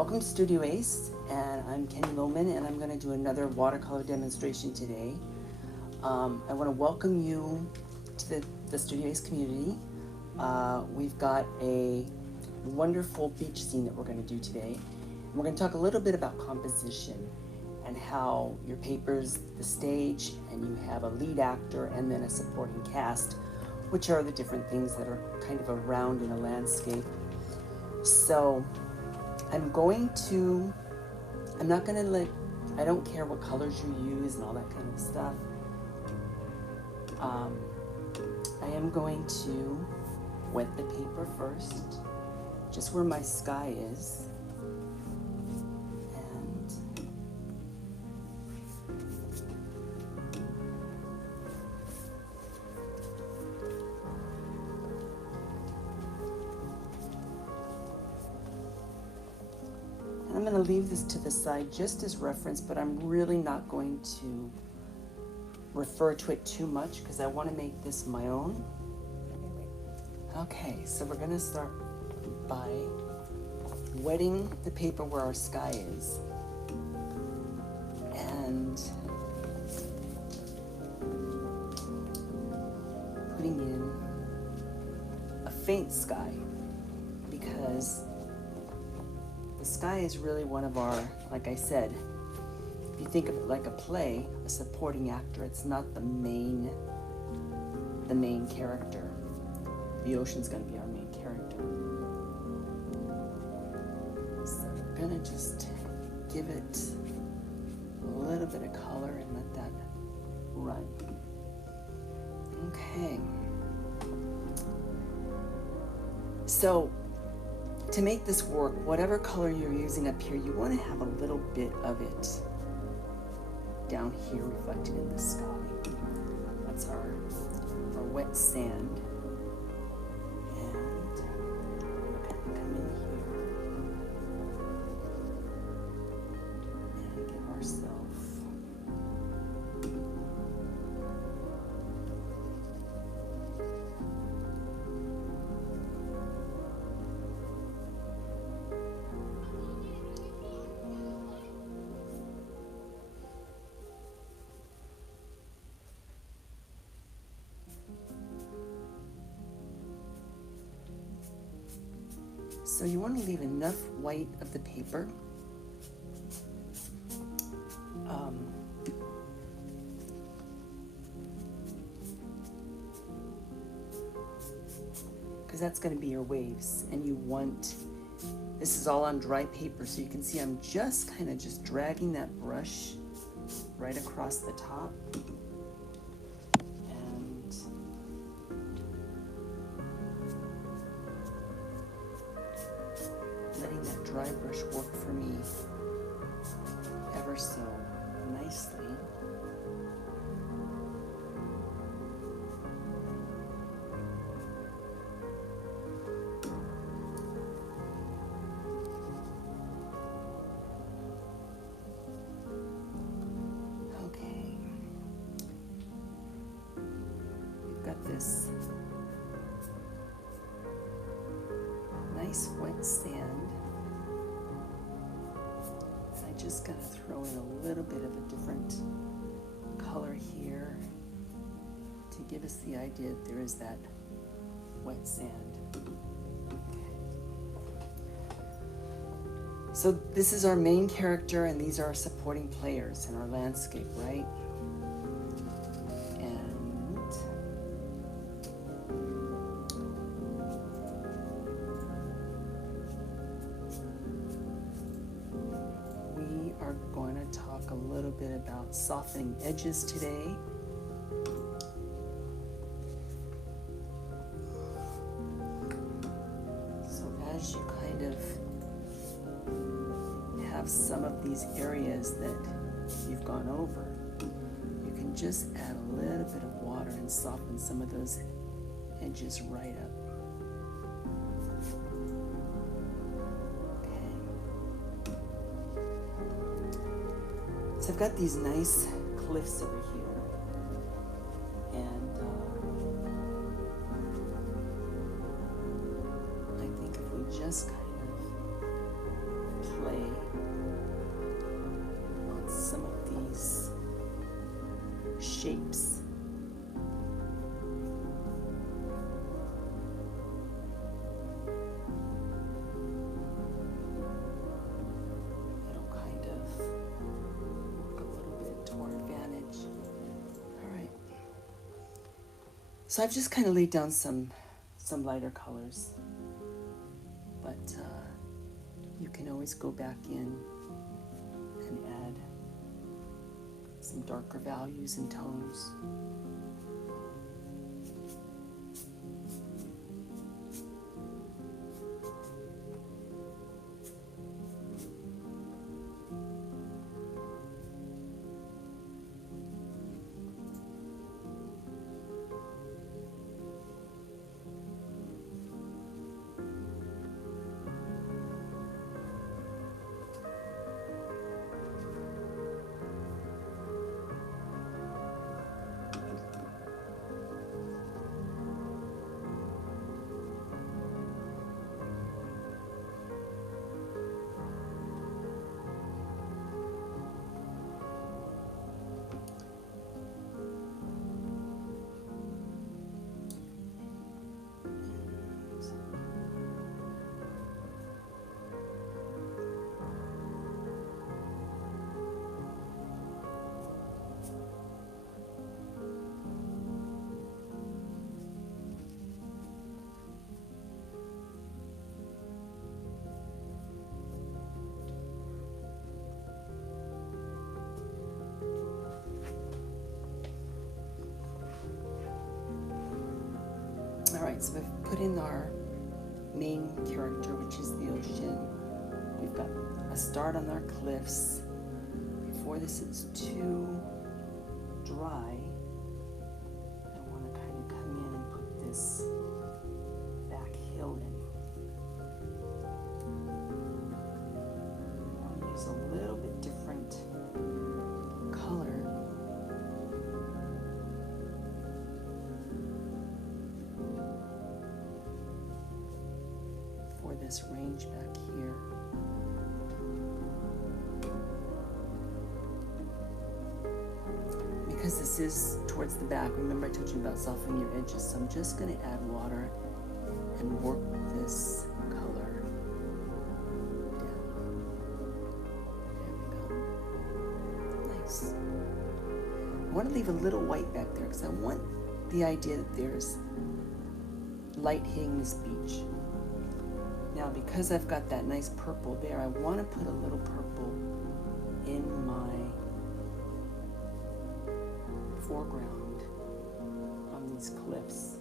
Welcome to Studio Ace, and I'm Kenny Lohman, and I'm going to do another watercolor demonstration today. I want to welcome you to the Studio Ace community. We've got a wonderful beach scene that we're going to do today. And we're going to talk a little bit about composition and how your paper's the stage, and you have a lead actor and then a supporting cast, which are the different things that are kind of around in a landscape. So I don't care what colors you use and all that kind of stuff. I am going to wet the paper first, just where my sky is. I'm going to leave this to the side just as reference, but I'm really not going to refer to it too much because I want to make this my own. Okay, so we're going to start by wetting the paper where our sky is. And putting in a faint sky, because the sky is really one of our, like I said, if you think of it like a play, a supporting actor, it's not the main character. The ocean's going to be our main character. So we're going to just give it a little bit of color and let that run. Okay. So to make this work, whatever color you're using up here, you want to have a little bit of it down here reflected in the sky. That's our wet sand. And we're going to come in here and give ourselves so you want to leave enough white of the paper because that's going to be your waves, and this is all on dry paper, so you can see I'm just kind of just dragging that brush right across the top. Letting that dry brush work for me ever so nicely. Okay. We've got this nice wet sand. Just going to throw in a little bit of a different color here to give us the idea that there is that wet sand. Okay. So this is our main character, and these are our supporting players in our landscape, right? Are going to talk a little bit about softening edges today. So as you kind of have some of these areas that you've gone over, you can just add a little bit of water and soften some of those edges right up. So I've got these nice cliffs over here, and I think if we just kind of play shapes. It'll kind of work a little bit to our advantage. All right. So I've just kind of laid down some lighter colors, but you can always go back in and add some darker values and tones. All right, so we've put in our main character, which is the ocean. We've got a start on our cliffs. Before this is too dry, I want to kind of come in and put this back hill in. I want to use a little bit different color. For this range back here. Because this is towards the back, remember I told you about softening your edges, so I'm just going to add water and work this color down. There we go. Nice. I want to leave a little white back there because I want the idea that there's light hitting this beach. Now, because I've got that nice purple there, I want to put a little purple in my foreground on these cliffs.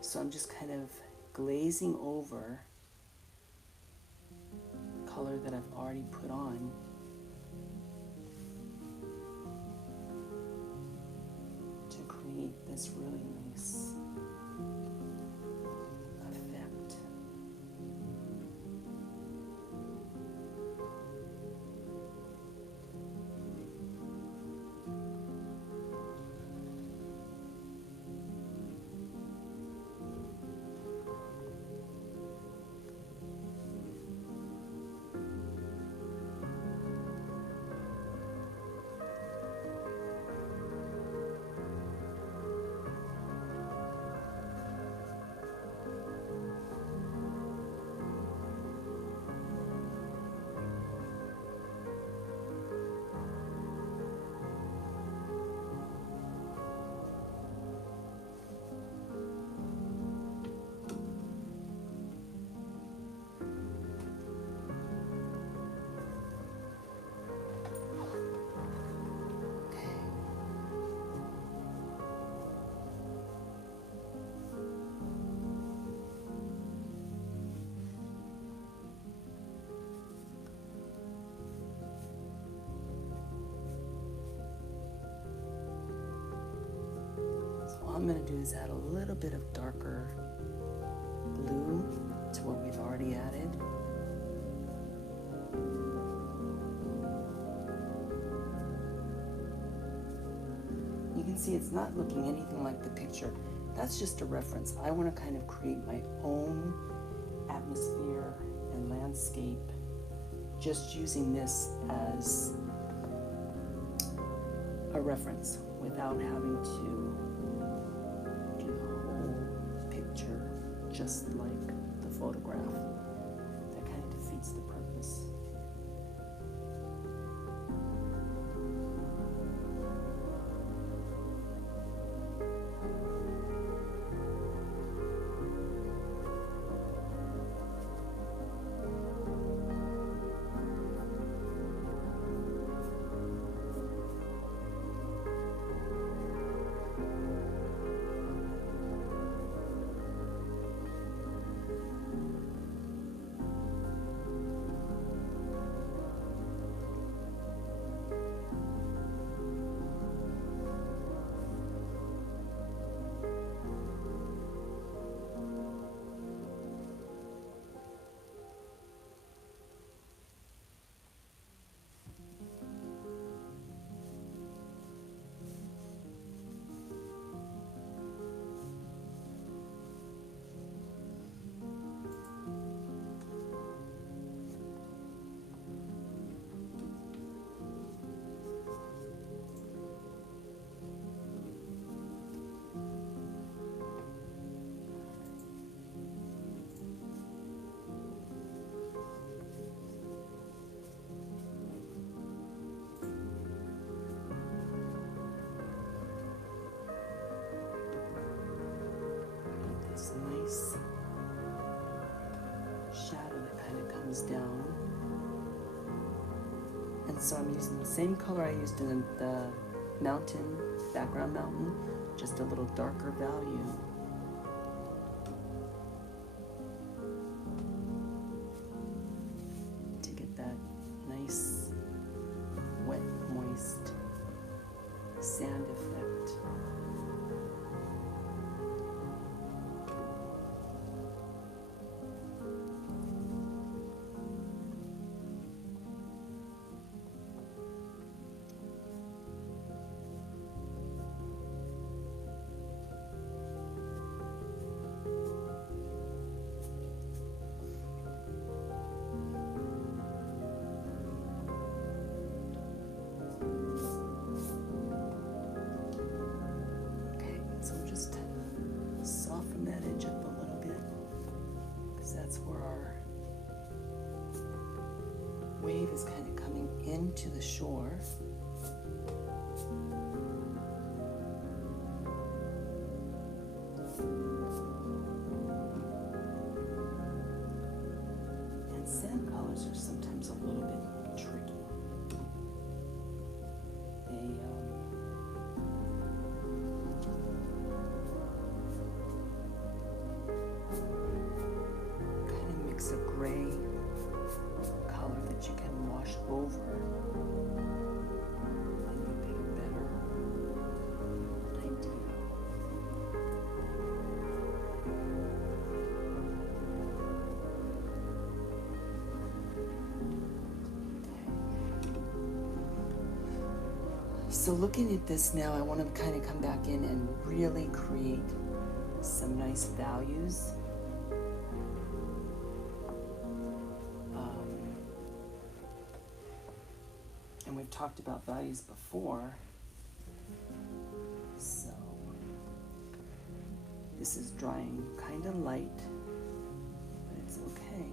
So I'm just kind of glazing over the color that I've already put on. To create this really nice effect. All I'm going to do is add a little bit of darker blue to what we've already added. You can see it's not looking anything like the picture. That's just a reference. I want to kind of create my own atmosphere and landscape just using this as a a reference without having to do the whole picture just like the photograph. That kind of defeats the purpose. Nice shadow that kind of comes down. And so I'm using the same color I used in the mountain, background mountain, just a little darker value. To get that nice, wet, moist sand effect. Wave is kind of coming into the shore. And sand colors are sometimes a little bit tricky. They kind of mix a gray that you can wash over and you get a better idea. So looking at this now, I want to kind of come back in and really create some nice values. We've talked about values before, so this is drying kind of light, but it's okay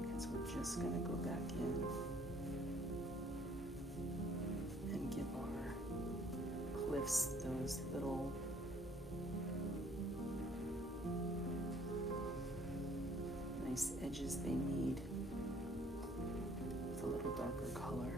because we're just going to go back in and give our cliffs those little nice edges they need. A little darker color.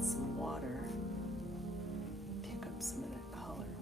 Some water, pick up some of that color.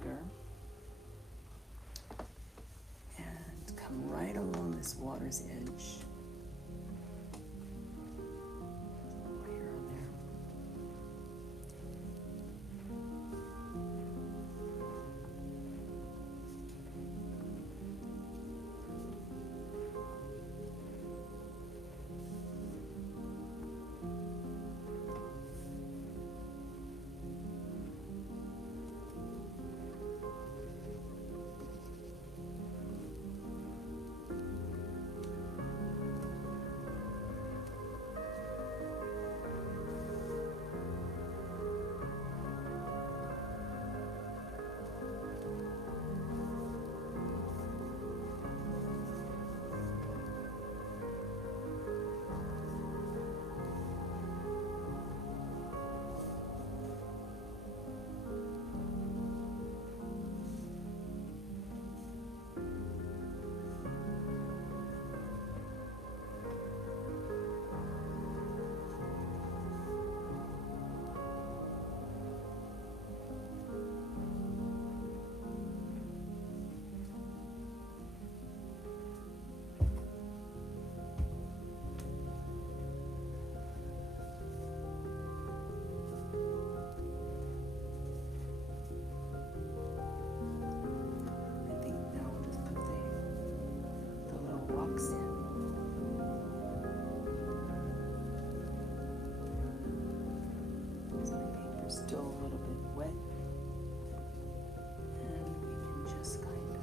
bigger. And come right along this water's edge. Here and there. Still a little bit wet, and we can just kind of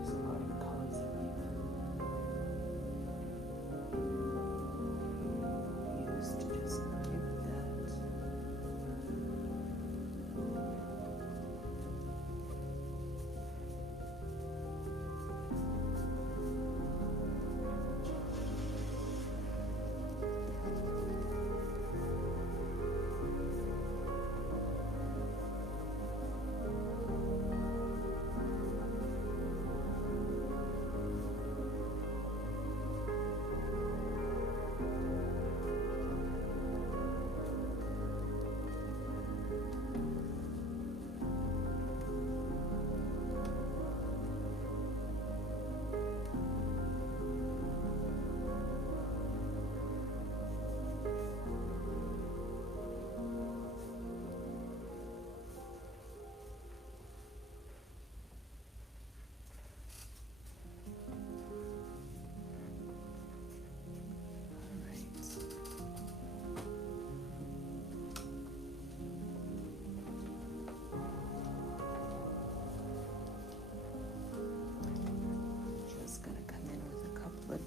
use a lot of the colors that we've used to just give that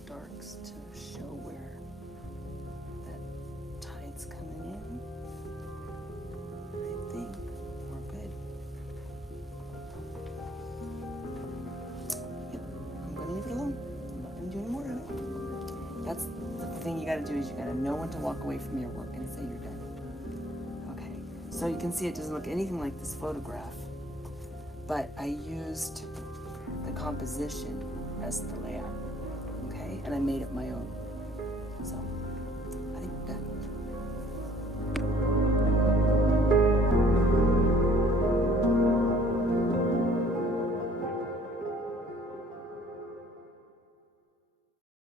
darks to show where that tide's coming in. I think we're good. Yep, I'm gonna leave it alone. I'm not gonna do any more of it. That's the thing you gotta do, is you gotta know when to walk away from your work and say you're done. Okay, so you can see it doesn't look anything like this photograph, but I used the composition as the layout. And I made it my own. So I think we're done.